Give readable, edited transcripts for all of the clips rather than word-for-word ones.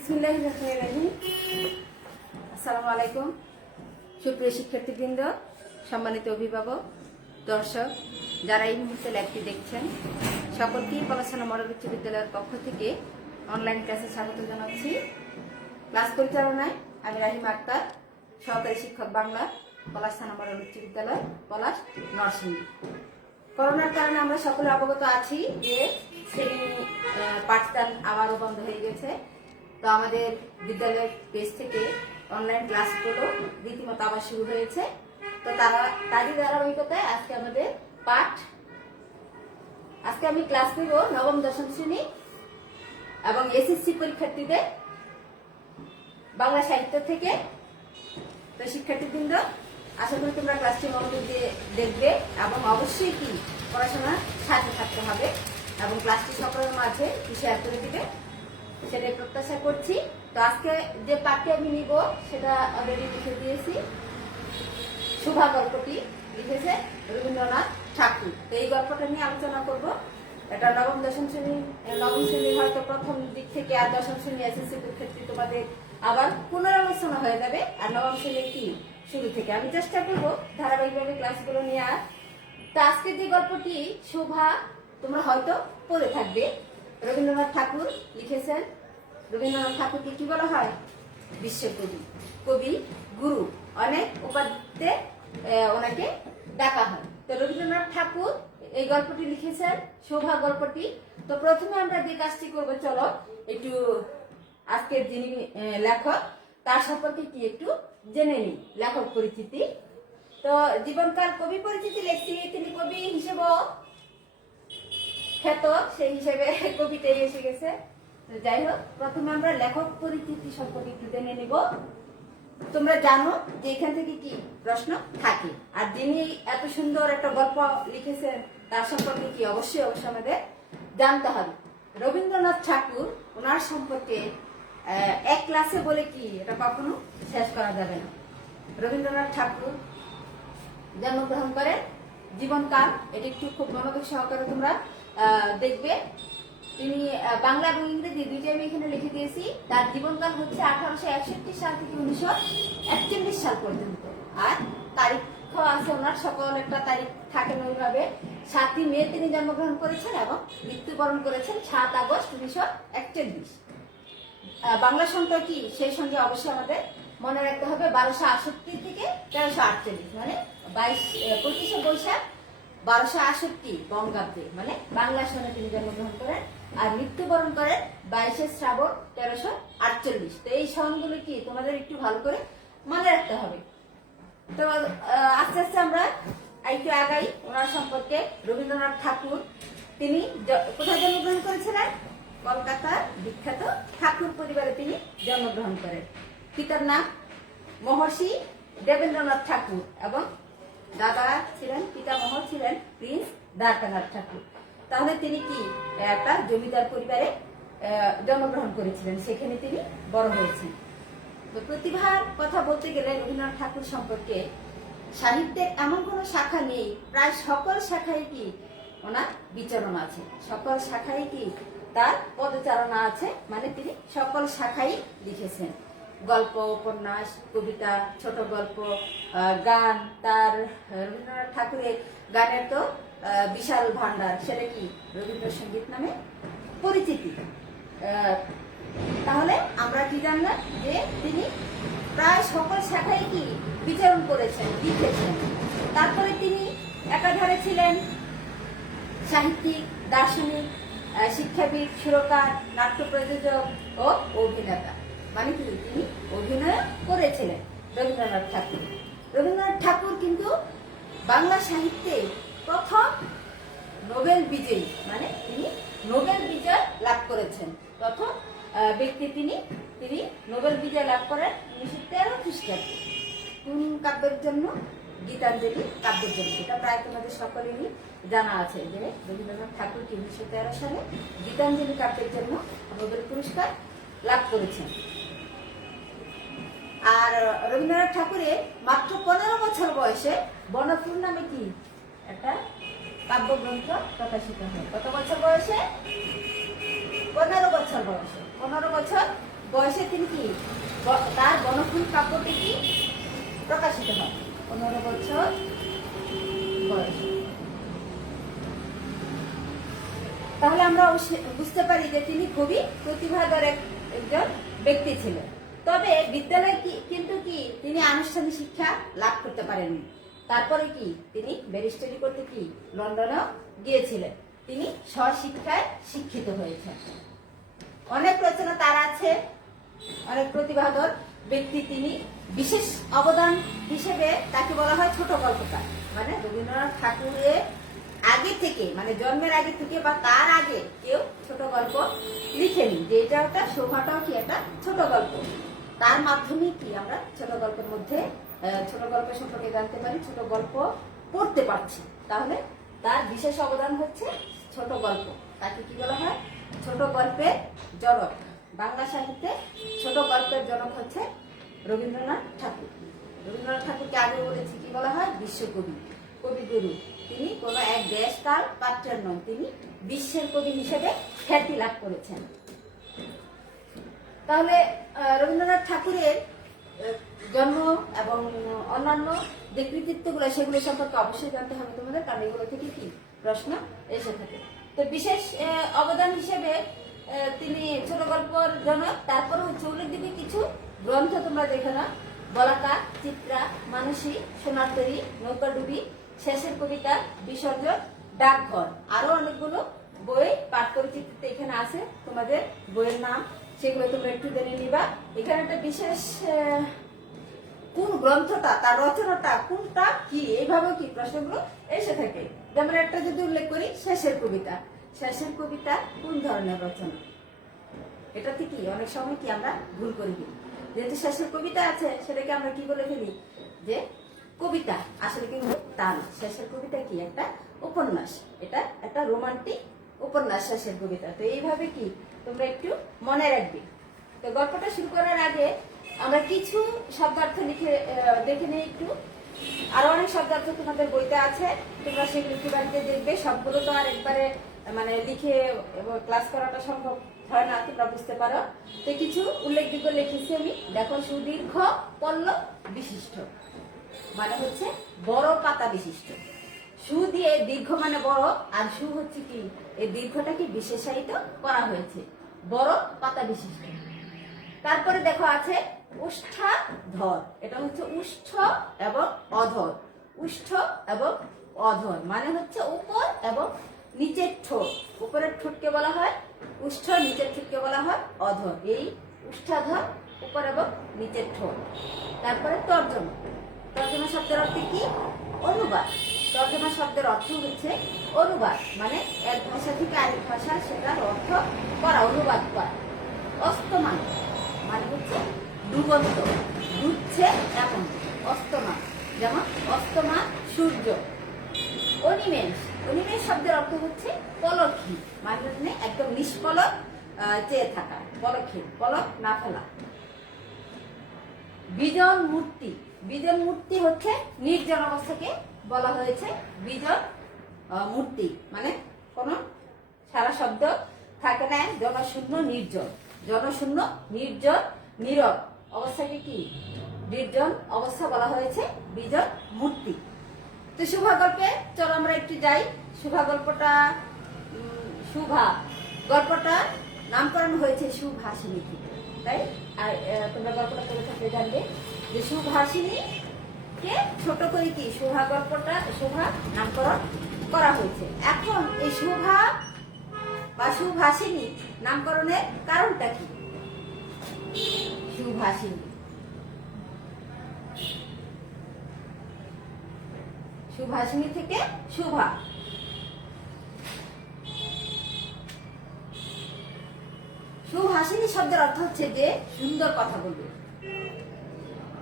বিসমিল্লাহির রহমানির রহিম। আসসালামু আলাইকুম সুপ্রিয় শিক্ষার্থীবৃন্দ, সম্মানিত অভিভাবক, দর্শক যারা এই মুহূর্তে ল্যাবটি দেখছেন, সকলকেই পলাশানা মডেল উচ্চ বিদ্যালয়ের পক্ষ থেকে অনলাইন ক্লাসে স্বাগত জানাচ্ছি। ক্লাস পরিচালনায় আমি রাহিম আক্তার, সহকারী শিক্ষক বাংলা, পলাশানা মডেল উচ্চ বিদ্যালয়, পলাশ, নরসিংদী। করোনার কারণে আমরা সকলে অবগত আছি যে শ্রেণী পাঠদান আবারও বন্ধ হয়ে গেছে। তো আমাদের বিদ্যালয়ের পেজ থেকে অনলাইন ক্লাসগুলো রীতিমতো আবার শুরু হয়েছে। তো তারই ধারাবাহিকতায় আজকে আমি ক্লাস নেব নবম দশম শ্রেণী এবং এসএসসি পরীক্ষার্থীদের বাংলা সাহিত্য থেকে। তো শিক্ষার্থীবৃন্দ, আশা করি তোমরা ক্লাসটি মনোযোগ দিয়ে দেখবে এবং অবশ্যই কি পড়াশোনার সাথে থাকতে হবে এবং ক্লাসটি সকলের মাঝে শেয়ার করে দিবে, সেটাই প্রত্যাশা করছি। তো আজকে যে পাঠটি আমি নিব সেটা অলরেডি লিখে দিয়েছি। শুভা গল্পটি লিখেছে রবীন্দ্রনাথ ঠাকুর। তো এই গল্পটা নিয়ে আলোচনা করব। এটা নবম শ্রেণীর হয়তো প্রথম দিক থেকে আর দশম শ্রেণী এসএসসি পরীক্ষার্থী তোমাদের আবার পুনরালোচনা হয়ে যাবে। আর নবম শ্রেণীর কি শুরু থেকে আমি চেষ্টা করব ধারাবাহিকভাবে ক্লাসগুলো নেওয়ার। তো আজকে যে গল্পটি শোভা তোমরা হয়তো পড়ে থাকবে, রবীন্দ্রনাথ ঠাকুর লিখেছেন। রবীন্দ্রনাথ ঠাকুরকে কি বলা হয়? বিশ্বকবি, কবি, গুরু, অনেক উপাধিতে ওনাকে ডাকা হয়। তো রবীন্দ্রনাথ ঠাকুর এই গল্পটি লিখেছেন, শোভা গল্পটি। তো প্রথমে আমরা যে কাজটি করবো, চলো একটু আজকের যিনি লেখক তার সম্পর্কে কি একটু জেনে নিই। লেখক পরিচিতি। তো জীবনকাল কবি পরিচিতি লিখছি, তিনি কবি হিসেবে খ্যাত, সেই হিসেবে কবিতায় এসে গেছে। তো যাই হোক, প্রথমে আমরা লেখক পরিচিতি সম্পর্কে একটু জেনে নিব। তোমরা জানো যে এখান থেকে কি প্রশ্ন থাকে, আর যিনি এত সুন্দর একটা গল্প লিখেছেন তার সম্পর্কে কি অবশ্যই আমাদের জানতে হবে। রবীন্দ্রনাথ ঠাকুর, ওনার সম্পর্কে এক ক্লাসে বলে কি এটা কখনো শেষ করা যাবে না। রবীন্দ্রনাথ ঠাকুর জন্মগ্রহণ করেন, জীবনকাল এটি একটু খুব মনোযোগ সহকারে তোমরা দেখবে। তিনি বাংলা এবং ইংরেজি দুইটাই আমি এখানে লিখে দিয়েছি। তার জীবনকাল হচ্ছে 1861 সাল থেকে 1941 সাল পর্যন্ত। আর তারিখ আছে ওনার, সকল একটা তারিখ থাকে ওইভাবে। 7ই মে তিনি জন্মগ্রহণ করেছেন এবং মৃত্যুবরণ করেছেন 7 আগস্ট 1941। বাংলা সংখ্যা কি সেই সঙ্গে অবশ্যই আমাদের মনে রাখতে হবে 1268 থেকে 1348, মানে 25শে বৈশাখ 1268 বঙ্গাব্দে, মানে বাংলা সনে তিনি জন্মগ্রহণ করেন আর মৃত্যুবরণ করেন 22শে শ্রাবণ 1348। তো এই সনগুলো কি তোমাদের একটু ভালো করে মনে রাখতে হবে। তো আস্তে আস্তে আমরা একটু আগাই ওনার সম্পর্কে। রবীন্দ্রনাথ ঠাকুর তিনি কোথায় জন্মগ্রহণ করেছিলেন? কলকাতার বিখ্যাত ঠাকুর পরিবারে তিনি জন্মগ্রহণ করেন। পিতার নাম মহর্ষি দেবেন্দ্রনাথ ঠাকুর এবং দাদা ছিলেন, পিতামহ ছিলেন প্রিন্স দ্বারকানাথ ঠাকুর। তাহলে তিনি কি একটা জমিদার পরিবারে জন্মগ্রহণ করেছিলেন, সেখানে তিনি বড় হয়েছেন। তো প্রতিভার কথা বলতে গেলে রবীন্দ্রনাথ ঠাকুর সম্পর্কে সাহিত্যের এমন কোন শাখা নেই, প্রায় সকল শাখায় কি ওনার বিচরণ আছে, সকল শাখায় কি তার পদচারণা আছে, মানে তিনি সকল শাখাই লিখেছেন। গল্প, উপন্যাস, কবিতা, ছোট গল্প, গান। তার রবীন্দ্রনাথ ঠাকুরের গানের তো বিশাল ভান্ডার, সেটা কি রবীন্দ্রসঙ্গীত নামে পরিচিতি। তাহলে আমরা কি জানলাম যে তিনি প্রায় সকল শাখায় কি বিচরণ করেছেন, লিখেছেন। তারপরে তিনি একাধারে ছিলেন সাহিত্যিক, দার্শনিক, শিক্ষাবিদ, সুরকার, নাট্য প্রযোজক ও অভিনেতা, মানে কি তিনি অভিনয় করেছিলেন রবীন্দ্রনাথ ঠাকুর। রবীন্দ্রনাথ ঠাকুর কিন্তু বাংলা সাহিত্যে প্রথম নোবেল বিজয়ী, মানে তিনি নোবেল বিজয় লাভ করেছেন। প্রথম ব্যক্তি তিনি নোবেল বিজয় লাভ করেন 1913 খ্রিস্টাব্দে। কোন কাব্যের জন্য? গীতাঞ্জলি কাব্যের জন্য। এটা প্রায় তোমাদের সকলেরই জানা আছে যে রবীন্দ্রনাথ ঠাকুর 1913 সালে গীতাঞ্জলি কাব্যের জন্য নোবেল পুরস্কার লাভ করেছেন। আর রবীন্দ্রনাথ ঠাকুরের মাত্র 15 বছর বয়সে বনফুল নামে কি একটা কাব্যগ্রন্থ প্রকাশিত হয়। কত বছর বয়সে? 15 বছর বয়সে। 15 বছর বয়সে তিনি কি তার গণফুল কাব্যটি কি প্রকাশিত হয় 15 বছর বয়সে। তাহলে আমরা বুঝতে পারি যে তিনি খুবই প্রতিভাধর একজন ব্যক্তি ছিলেন। তবে বিদ্যালয়ে কিন্তু কি তিনি আনুষ্ঠানিক শিক্ষা লাভ করতে পারেননি। তারপরে কি তিনি ব্যারিস্টারি করতে কি লন্ডনেও গিয়েছিলেন। তিনি স্বশিক্ষায় শিক্ষিত হয়েছেন। অনেক রচনা তার আছে, অনেক প্রতিভাধর ব্যক্তি তিনি। বিশেষ অবদান হিসেবে তাকে বলা হয় ছোট গল্পকার। মানে রবীন্দ্রনাথ ঠাকুরের আগে থেকে, মানে জন্মের আগে থেকে বা তার আগে কেউ ছোট গল্প লিখেনি। যে এটা একটা শোভাটাও কি একটা ছোট গল্প। তার মাধ্যমে কি আমরা ছোট গল্পের মধ্যে ছোট গল্পের সম্পর্কে জানতে পারি, ছোট গল্প পড়তে পারছি। তাহলে তার বিশেষ অবদান হচ্ছে ছোট গল্প। তাকে কি বলা হয়? ছোট গল্পের জনক। বাংলা সাহিত্যে ছোট গল্পের জনক হচ্ছে রবীন্দ্রনাথ ঠাকুর। রবীন্দ্রনাথ ঠাকুরকে আগে বলেছি কি বলা হয়? বিশ্বকবি, কবিগুরু। তিনি কোন এক দেশ কাল পাত্রের নন, তিনি বিশ্বের কবি হিসেবে খ্যাতি লাভ করেছেন। তাহলে রবীন্দ্রনাথ ঠাকুরের জন্ম এবং অন্যান্য যে কৃতিত্বগুলো সেগুলো সম্পর্কে অবশ্যই জানতে হবে তোমাদের, কারণ এগুলো থেকে কি প্রশ্ন এসে থাকে। তো বিশেষ অবদান হিসেবে তিনি ছোট গল্পর জনক। তারপরে হচ্ছে উল্লেখযোগ্য কিছু গ্রন্থ তোমরা দেখে না, বলাকা, চিত্রা, মানসী, সোনার তরী, নৌকাডুবি, শেষের কবিতা, বিসর্জন, ডাকঘর, আরো অনেকগুলো বই পাঠ্যচিত্রতে এখানে আছে। তোমাদের বইয়ের নাম সেগুলো তোমরা একটু জেনে নিবা। এখানে একটা বিশেষ কোন গ্রন্থটা, তার রচনাটা কোনটা কি, এইভাবে কি প্রশ্নগুলো এসে থাকে। যেমন একটা যদি উল্লেখ করি, শেষের কবিতা। শেষের কবিতা কোন ধরনের রচনা? এটাতে কি অনেক সময় কি আমরা ভুল করি। যেহেতু শেষের কবিতা আছে সেটাকে আমরা কি বলে ফেলি যে কবিতা, আসলে কিন্তু তা না। শেষের কবিতা কি একটা উপন্যাস, এটা একটা রোমান্টিক উপন্যাস শেষের কবিতা। তো এইভাবে কি তোমরা একটু মনে রাখবে। তো গল্পটা শুরু করার আগে আমরা কিছু শব্দার্থ দেখে নিই একটু। আরো অনেক শব্দার্থ তোমাদের বইতে আছে, তোমরা সেগুলো একটু বাড়িতে দেখবে। সবগুলো তো আর একবারে মানে লিখে ক্লাস করাটা সম্ভব হয় না, তোমরা বুঝতে পারো। তো কিছু উল্লেখযোগ্য লিখেছি আমি। দেখো, সুদীর্ঘ পল্লব বিশিষ্ট মানে হচ্ছে বড় পাতা বিশিষ্ট। সু দিয়ে দীর্ঘ মানে বড়, আর সু হচ্ছে কি এই দীর্ঘটাকে বিশেষায়িত করা হয়েছে, বড় পাতা বিশিষ্ট। তারপরে দেখো আছে উষ্ঠাধর, এটা হচ্ছে উষ্ঠ এবং অধর। উষ্ঠ এবং অধর মানে হচ্ছে উপর এবং নিচের ঠোঁট। উপরের ঠোঁটকে বলা হয় উষ্ঠ, নিচের ঠোঁটকে বলা হয় অধর। এই উষ্ঠাধর উপর এবং নিচের ঠোঁট। তারপরে তর্জমা। তর্জমা শব্দের অর্থ কি? অনুবাদ। তর্জমা শব্দের অর্থ হচ্ছে অনুবাদ, মানে এক ভাষা থেকে আরেক ভাষা সেটার অর্থ করা, অনুবাদ করা। অস্তমান মানে হচ্ছে ডুবন্ত, ডুবছে এমন অস্তমান, যেমন অস্তমান সূর্য। অনিমেষ, অনিমেষ শব্দের অর্থ হচ্ছে পলকহীন, মানে একদম নিষ্পলক চেয়ে থাকা, পলকহীন, পলক না ফেলা। বিজন মূর্তি, বিজন মূর্তি হচ্ছে নির্জন অবস্থাকে বলা হয়েছে বিজন মূর্তি, মানে কোন সারা শব্দ থাকে না, জনশূন্য নির্জন। জনশূন্য নির্জন নীরব অবস্থাকে কি নির্জন অবস্থা বলা হয়েছে বিজন মূর্তি। তো শুভা গল্পে চলো আমরা একটু যাই। শুভা গল্পটা শুভা গল্পটার নামকরণ হয়েছে সুভাষিনী থেকে, তাই তোমরা গল্পটা পড়ে থাকলে জানবে যে সুভাষিনী কে ছোট করে কি শুভা গল্পটা শুভা নামকরণ করা হয়েছে। এখন এই শুভা বা সুভাষিনী নামকরণের কারণটা কি? সুভাষিনী, সুভাষিনী থেকে শুভা। সুভাষিনী শব্দের অর্থ হচ্ছে যে সুন্দর কথা বলবে,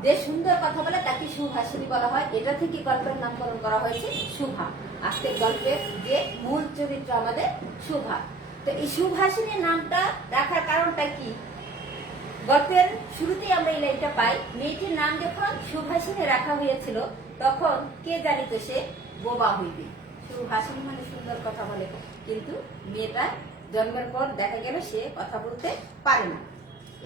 যে সুন্দর কথা বলে তাকে সুভাষিনী বলা হয়। এটা থেকে গল্পের নামকরণ করা হয়েছে শুভা। আজকের গল্পের যে মূল চরিত্র আমাদের শুভা। তো এই সুভাষিনীর নামটা রাখার কারণটা কি? গল্পের শুরুতেই আমরা এই লাইনটা পাই, মেয়েটির নাম যখন সুভাষিনী রাখা হয়েছিল তখন কে জানিত সে বোবা হইবে। সুভাষিনী মানে সুন্দর কথা বলে, কিন্তু মেয়েটা জন্মের পর দেখা গেল সে কথা বলতে পারে না।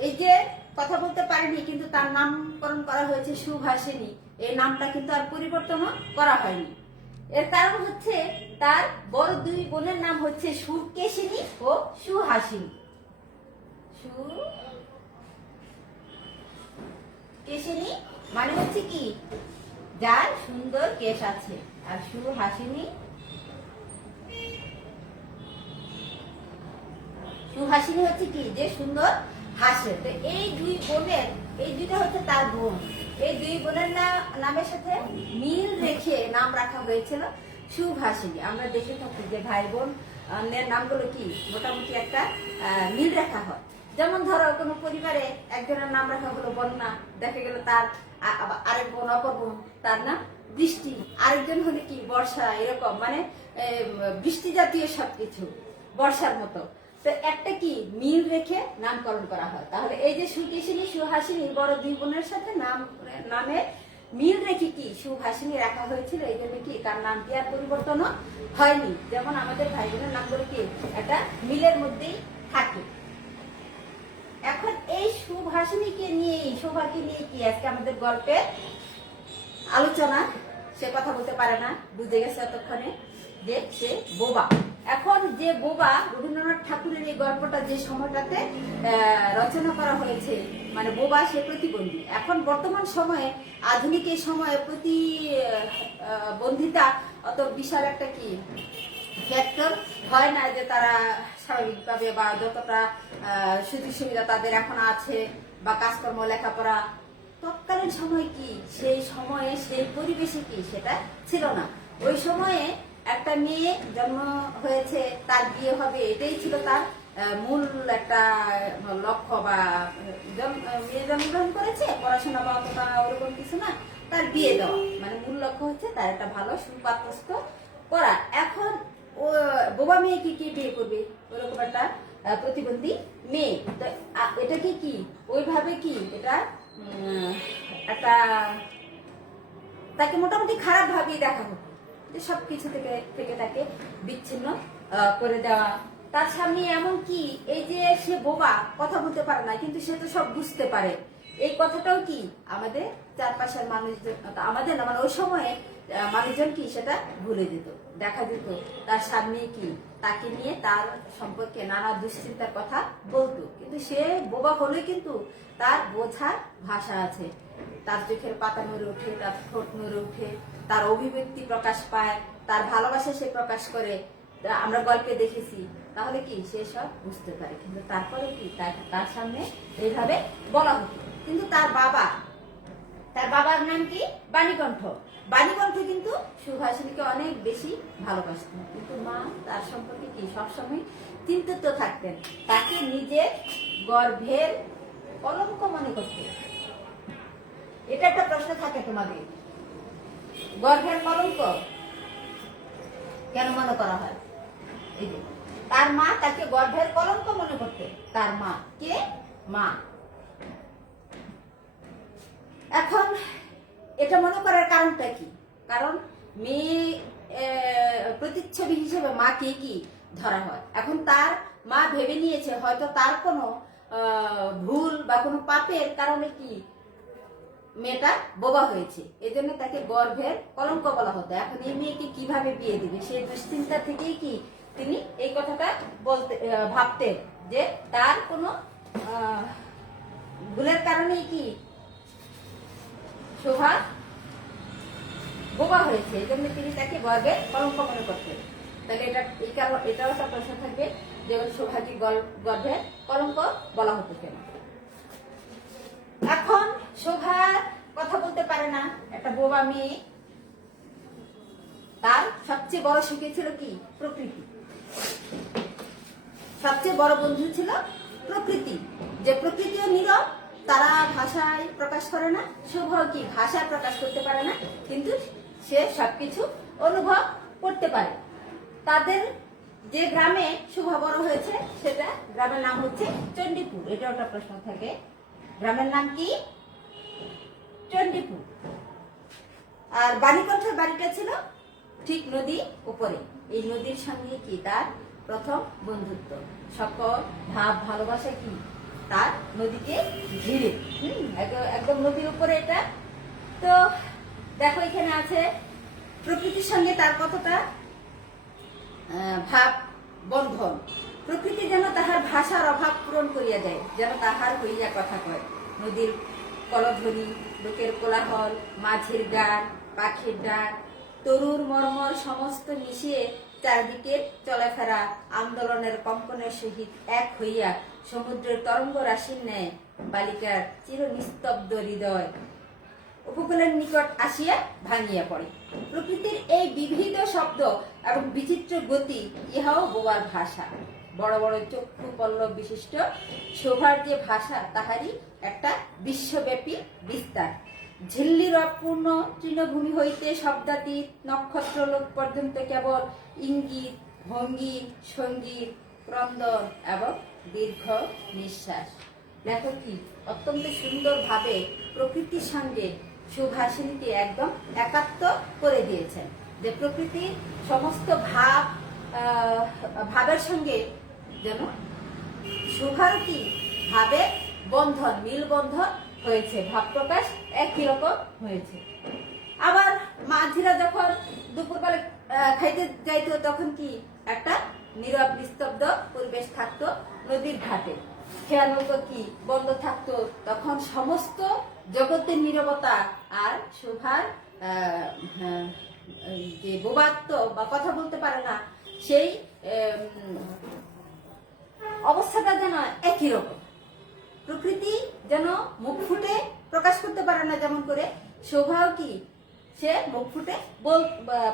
এই যে কথা বলতে পারেনি কিন্তু তার নামকরণ করা হয়েছে সুভাষিনী, এই নামটা কিন্তু আর পরিবর্তনও করা হয়নি। এর কারণ হচ্ছে তার বড় দুই বোনের নাম হচ্ছে সুকেশিনী ও সুহাসিনী। সুকেশিনী মানে হচ্ছে কি যার সুন্দর কেশ আছে, আর সুহাসিনী সুহাসিনী হচ্ছে কি যে সুন্দর হাসে। তো এই দুই বোনের, এই দুইটা হচ্ছে তার বোন, এই দুই বোনের নামের সাথে মিল রেখে নাম রাখা হয়েছিল সুভাষিনী। আমরা দেখে থাকি যে ভাই বোন নামগুলো কি মোটামুটি একটা মিল রাখা হয়। যেমন ধরো কোনো পরিবারে একজনের নাম রাখা হলো বন্যা, দেখা গেল তার আরেক বোন অপর বোন তার নাম বৃষ্টি, আরেকজন হলে কি বর্ষা, এরকম মানে বৃষ্টি জাতীয় সবকিছু বর্ষার মতো। তো একটা কি মিল রেখে নামকরণ করা হয়। তাহলে এই যে সুকেশিনী সুহাসিনী বড় দুই বোনের সাথে নামে মিল রেখে কি সুহাসিনী রাখা হয়েছিল, এই জন্য কি তার নামটি আর পরিবর্তনও হয়নি। যেমন আমাদের ভাই বোনের নামগুলো কি একটা মিলের মধ্যেই থাকে। এখন এই সুভাষিনীকে নিয়ে, শোভাকে নিয়ে কি আজকে আমাদের গল্পের আলোচনা। সে কথা বলতে পারে না, বুঝে গেছে এতক্ষণে যে সে বোবা। এখন যে বোবা, রবীন্দ্রনাথ ঠাকুরের এই গল্পটা যে সময়টাতে রচনা করা হয়েছে, মানে বোবা সে প্রতিবন্ধী। এখন বর্তমান সময়ে, আধুনিক এই সময়ে প্রতিবন্ধিতা অত বিশাল একটা কি ফ্যাক্টর হয় না, যে তারা স্বাভাবিকভাবে বা যতটা সুযোগ সুবিধা তাদের এখন আছে বা কাজকর্ম লেখাপড়া, তৎকালীন সময় কি সেই সময়ে সেই পরিবেশে কি সেটা ছিল না। ওই সময়ে একটা মেয়ে জন্ম হয়েছে, তার বিয়ে হবে, এটাই ছিল তার মূল একটা লক্ষ্য। বা মেয়ে জন্মগ্রহণ করেছে, পড়াশোনা বা অতটা ওরকম কিছু না, তার বিয়ে দেওয়া মানে মূল লক্ষ্য হচ্ছে তার একটা ভালো সুপাত্রস্থ করা। এখন ও বোবা মেয়ে কি বিয়ে করবে, ওরকম একটা প্রতিবন্ধী মেয়ে। তো এটাকে কি ওইভাবে কি এটা একটা তাকে মোটামুটি খারাপ ভাবেই দেখা হতো, যে সবকিছু থেকে তাকে বিচ্ছিন্ন করে দেওয়া। তার সামনে এমন কি এই যে সে বোবা, কথা বলতে পারে না, কিন্তু সে তো সব বুঝতে পারে, এই কথাটাও কি আমাদের চারপাশের মানুষজন, আমাদের না মানে ওই সময়ে মানুষজন কি সেটা ভুলে যেত। দেখা যেত তার সামনে কি তাকে নিয়ে তার সম্পর্কে নানা দুশ্চিন্তার কথা বলতো, কিন্তু সে বোবা হলে কিন্তু তার বোঝার ভাষা আছে, তার চোখের পাতা নড়ে ওঠে, তার ঠোঁট নড়ে ওঠে, তার অভিব্যক্তি প্রকাশ পায়, তার ভালোবাসা সে প্রকাশ করে, আমরা গল্পে দেখেছি। তাহলে কি সে সব বুঝতে পারে, কিন্তু তারপরে কি তার সামনে এইভাবে বলা হতো। কিন্তু তার বাবার নাম কি বাণীকণ্ঠ। বাণীকণ্ঠ কিন্তু সুভাষিনীকে অনেক বেশি ভালোবাসতেন, কিন্তু মা তার সম্পর্কে কি সবসময় চিন্তিত থাকতেন, তাকে নিজের গর্ভের কলঙ্ক মনে করতেন। এটা একটা প্রশ্ন থাকে তোমাদের, গর্ভের কলঙ্ক কেন মনে করা হয়? এই যে তার মা তাকে গর্ভের কলঙ্ক মনে করতে, তার মা কে মা। এখন এটা মনে করার কারণটা কি? কারণ মেয়ে প্রতিচ্ছবি হিসেবে মাকে কি ধরা হয়। এখন তার মা ভেবে নিয়েছে হয়তো তার কোনো ভুল বা কোনো পাপের কারণে কি মেয়েটা বোবা হয়েছে, এজন্য তাকে গর্ভের কলঙ্ক বলা হতো। এখন এই মেয়েকে কিভাবে বিয়ে দিবে, সেই দুশ্চিন্তা থেকেই কি তিনি এই কথাটা ভাবতেন যে তার কোনো ভুলের কারণেই কি শোভা বোবা হয়েছে, এই জন্য তিনি তাকে গর্ভের কলঙ্ক মনে করতেন। তাহলে এটাও একটা প্রশ্ন থাকবে যে শোভাকে গর্ভের কলঙ্ক বলা হতো কেন। এখন শোভা কথা বলতে পারে না, একটা বোবা মেয়ে, তার সবচেয়ে বড় সুখী ছিল কি প্রকৃতি, সবচেয়ে বড় বন্ধু ছিল প্রকৃতি। যে প্রকৃতিও নীরব, তারা ভাষায় প্রকাশ করে না, শোভাও কি ভাষায় প্রকাশ করতে পারে না, কিন্তু সে সবকিছু অনুভব করতে পারে। তাদের যে গ্রামে শোভা বড় হয়েছে সেটা গ্রামের নাম হচ্ছে চণ্ডীপুর। এটা একটা প্রশ্ন থাকে, গ্রামের নাম কি? চণ্ডীপুর। আর বাণীকণ্ঠের বাড়িটা ছিল ঠিক নদী উপরে, এই নদীর সঙ্গে কি তার প্রথম বন্ধুত্ব, সকল ভাব ভালোবাসা কি তার নদীকে ঘিরে। একদম নদীর উপরে এটা। তো দেখো এখানে আছে প্রকৃতির সঙ্গে তার কতটা ভাব বন্ধন। প্রকৃতি যেন তাহার ভাষার অভাব পূরণ করিয়া দেয়, যেন তাহার হইয়া কথা কয়। নদীর কলধ্বনি, লোকের কোলাহল, মাঝির গান, পাখির ডাক, তরুর মর্মর সমস্ত মিশিয়ে চারদিকের চলাফেরা আন্দোলনের কম্পনের সহিত এক হইয়া সমুদ্রের তরঙ্গ রাশির ন্যায় বালিকার চির নিস্তব্ধ হৃদয় উপকূলের নিকট আসিয়া ভাঙিয়া পড়ে। প্রকৃতির এই বিবিধ শব্দ এবং বিচিত্র গতি ইহাও বোবার ভাষা। বড় বড় চক্ষু পল্লব বিশিষ্ট শোভার যে ভাষা, তাহারই একটা বিশ্বব্যাপী বিস্তার। ঝিল্লির অপূর্ণ তৃণভূমি হইতে শব্দাতীত নক্ষত্রলোক পর্যন্ত কেবল ইঙ্গিত, ভঙ্গি, সঙ্গীত, ক্রন্দন এবং দীর্ঘ নিঃশ্বাস। লেখক কি অত্যন্ত সুন্দরভাবে প্রকৃতির সঙ্গে সুভাষিনীকে একদম একাত্ম করে দিয়েছেন, যে প্রকৃতির সমস্ত ভাবের সঙ্গে যেন সুভার কি ভাবে বন্ধন, মিলবন্ধন হয়েছে, ভাব প্রকাশ একই রকম হয়েছে। আবার মাঝিরা যখন দুপুরবেলা খাইতে যাইতো, তখন কি একটা নীরব নিস্তব্ধ পরিবেশ থাকতো নদীর ঘাটে। খেয়া নৌকো কি বন্ধ থাকতো, তখন সমস্ত জগতের নীরবতা আর শোভার যে বোবাত্ম বা কথা বলতে পারে না, সেই অবস্থাটা যেন একই রকম। প্রকৃতি যেন মুখ ফুটে প্রকাশ করতে পারে না, যেমন করে শোভাও কি সে মুখ ফুটে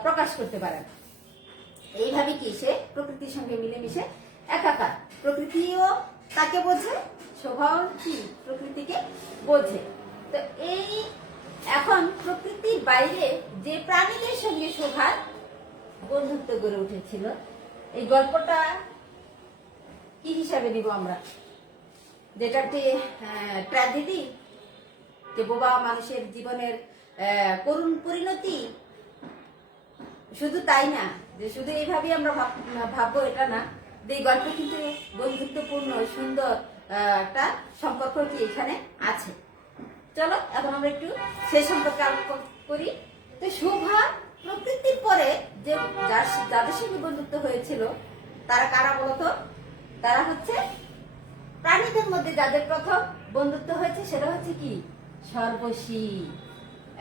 প্রকাশ করতে পারে না। এইভাবে কি সে প্রকৃতির সঙ্গে মিলেমিশে একাকার। প্রকৃতিও তাকে বোঝে, শোভাও কি প্রকৃতিকে বোঝে। তো এই এখন প্রকৃতির বাইরে যে প্রাণীদের সঙ্গে শোভার বন্ধুত্ব গড়ে উঠেছিল, এই গল্পটা কি হিসাবে নিব আমরা? যেটা একটি ট্র্যাজেডি, যে বোবা মানুষের জীবনের করুণ পরিণতি। শুধু তাই না, যে শুধু এইভাবেই আমরা ভাববো এটা না, যে এই গল্পে কিন্তু বন্ধুত্বপূর্ণ সুন্দর একটা সম্পর্ক কি এখানে আছে। চলো এখন আমরা একটু সেই সম্পর্কে আলোচনা করি। তো শোভা প্রকৃতির পরে যে যাদের সঙ্গে বন্ধুত্ব হয়েছিল তারা কারা বলতো? তারা হচ্ছে প্রাণীদের মধ্যে যাদের প্রথম বন্ধুত্ব হয়েছে সেটা হচ্ছে কি সর্বশী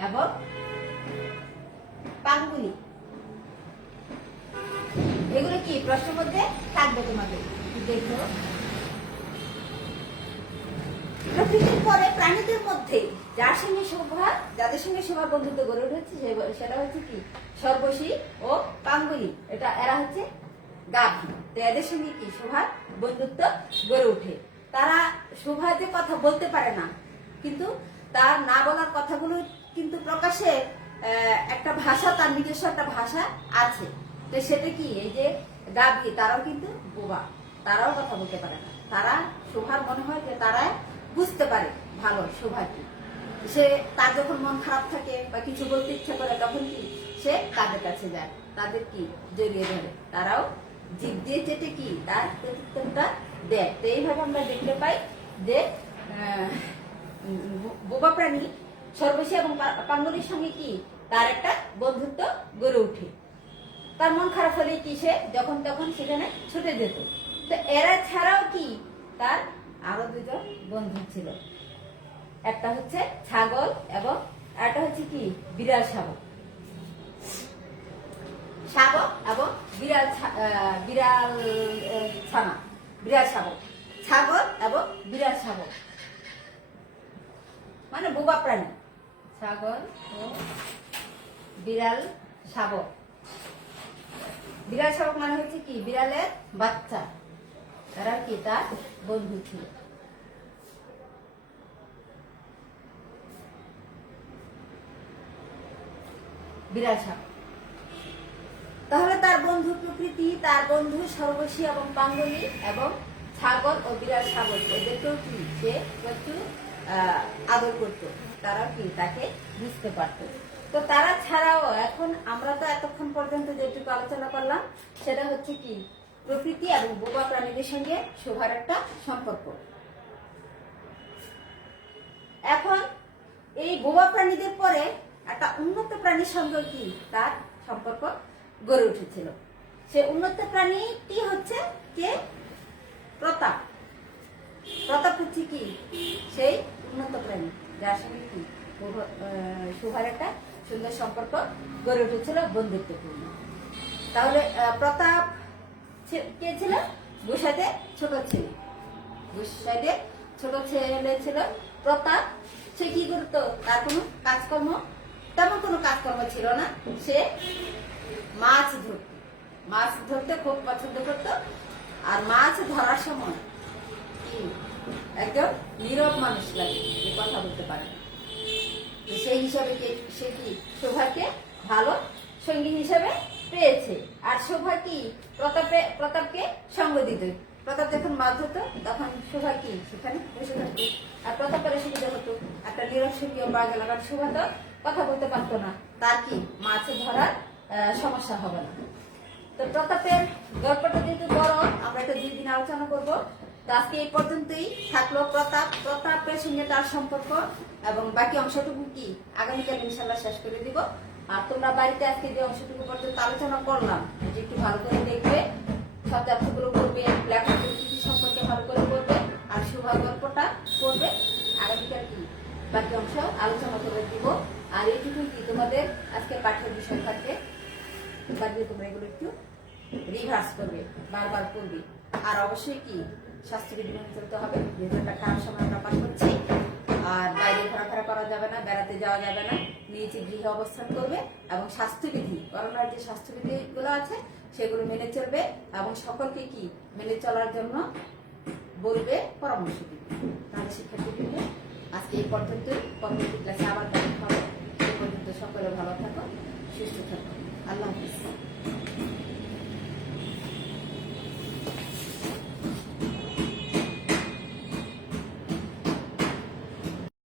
এবং পাঙ্গুলি। এগুলো কি প্রশ্নের মধ্যে থাকবে তোমাদের, দেখো। প্রকৃতির পরে প্রাণীদের মধ্যে যাদের সঙ্গে শোভার বন্ধুত্ব গড়ে উঠেছে সেটা হচ্ছে কি সর্বশী ও পাঙ্গুলি। এরা হচ্ছে গাভী। তো এদের সঙ্গে কি শোভার বন্ধুত্ব গড়ে ওঠে। তারা শোভা যে কথা বলতে পারে না, কিন্তু তার না বলার কথাগুলো কিন্তু প্রকাশে একটা ভাষা, তার নিজস্ব একটা ভাষা আছে। তো সেটা কি, এই যে গাভী, তারাও কিন্তু বোবা, তারাও কথা বলতে পারে না। তারা শোভার মনে হয় যে তারা বুঝতে পারে ভালো শোভা কি। সে তার যখন মন খারাপ থাকে বা কিছু বলতে ইচ্ছা করে, তখন কি সে তাদের কাছে যায়, তাদের কি জড়িয়ে ধরে, তারাও জীব দিয়ে চেটে কি তার প্রত্যুত্তরটা দেয়। তো এইভাবে আমরা দেখতে পাই যে বোবা প্রাণী সর্বশী এবং পাঙ্গুলির সঙ্গে কি তার একটা বন্ধুত্ব গড়ে উঠে। তার মন খারাপ হলে কি সে যখন তখন সেখানে ছুটে যেত। তো এরা ছাড়াও কি তার আরো দুজন বন্ধু ছিল, একটা হচ্ছে ছাগল এবং একটা হচ্ছে কি বিড়াল শাবক। শাবক এবং বিড়াল ছানা, বিড়াল শাবক, ছাগল এবং বিড়াল শাবক মানে বোবা প্রাণী। ছাগল ও বিড়াল শাবক। বিড়াল শাবক মানে হচ্ছে কি বিড়ালের বাচ্চা, তারা কি তার বন্ধু ছিল। বিড়াল শাবক তাহলে তার বন্ধু প্রকৃতি, তার বন্ধু সর্বশী এবং পাঙ্গুলি এবং ছাগল ও বিড়াল শাবক, এদেরকেও কি সে প্রচুর আদর করত, তারা কি তাকে বুঝতে পারত। তো তারা ছাড়াও এখন আমরা তো এতক্ষণ পর্যন্ত যেটুকু আলোচনা করলাম সেটা হচ্ছে কি প্রকৃতি এবং বোবা প্রাণীদের সঙ্গে শোভার একটা সম্পর্ক। প্রাণীদের পরে একটা উন্নত প্রাণীর সঙ্গে কি তার সম্পর্ক গড়ে উঠেছিল। সে উন্নত প্রাণীটি হচ্ছে কে? প্রতাপ। প্রতাপ হচ্ছে কি সেই উন্নত প্রাণী যার সঙ্গে কি শুভার একটা সুন্দর সম্পর্ক গড়ে উঠেছিল, বন্ধুত্বপূর্ণ। তাহলে প্রতাপ কে ছিল? গোসাইদের ছোট ছেলে। গোসাইদের ছোট ছেলে ছিল প্রতাপ। সে কি করতো? তার কোনো কাজকর্ম, তেমন কোনো কাজকর্ম ছিল না। সে মাছ ধরত, মাছ ধরতে খুব পছন্দ করত। আর মাছ ধরার সময় কি একদম নীরব মানুষ লাগে, যে কথা বলতে পারে না। সেই হিসাবে সে কি শোভাকে ভালো সঙ্গী হিসাবে পেয়েছে। আর শোভা কি প্রতাপকে সঙ্গ দিত। প্রতাপ যখন মাছ ধরতো তখন শোভা কি সেখানে বসে থাকতো। আর প্রতাপের সুবিধা হতো একটা নীরব সঙ্গীও পাওয়া গেল, কারণ শোভা তো কথা বলতে পারতো না, তার কি মাছ ধরার সমস্যা হবে না। তো প্রতাপের গল্পটা যেহেতু বড়, আমরা এটা 2 দিন আলোচনা করবো। তো আজকে এই পর্যন্তই থাকলো প্রতাপের সঙ্গে তার সম্পর্ক, এবং বাকি অংশটুকু কি আগামীকাল ইনশাল্লাহ শেষ করে দিব। আর তোমরা বাড়িতে আজকে যে অংশটুকু পর্যন্ত আলোচনা করলাম যে একটু ভালো করে দেখবে, শব্দার্থগুলো করবে, লেখার পরিচিতি সম্পর্কে ভালো করে করবে, আর শুভা গল্পটা করবে। আগামীকাল কি বাকি অংশ আলোচনা করে দিব। আর এইটুকু কি তোমাদের আজকে পাঠ্যের বিষয় থাকবে। বাড়িতে তোমরা এগুলো একটু রিভার্স করবে, বারবার করবে। আর অবশ্যই কি স্বাস্থ্যবিধি মেনে চলতে হবে, যেহেতু একটা খারাপ সময় আমরা পার করছি। আর বাইরে ঘোরাফেরা করা যাবে না, বেড়াতে যাওয়া যাবে না, নিচে গৃহে অবস্থান করবে, এবং স্বাস্থ্যবিধি, করোনার যে স্বাস্থ্যবিধিগুলো আছে সেগুলো মেনে চলবে, এবং সকলকে কি মেনে চলার জন্য বলবে, পরামর্শ দিবে। তাহলে শিক্ষার্থীদেরকে আজকে এই পর্যন্তই। পরবর্তী ক্লাসে আবার দেখা হবে। এই পর্যন্ত সকলে ভালো থাকো, সুস্থ থাকো। আল্লাহ হাফিজ।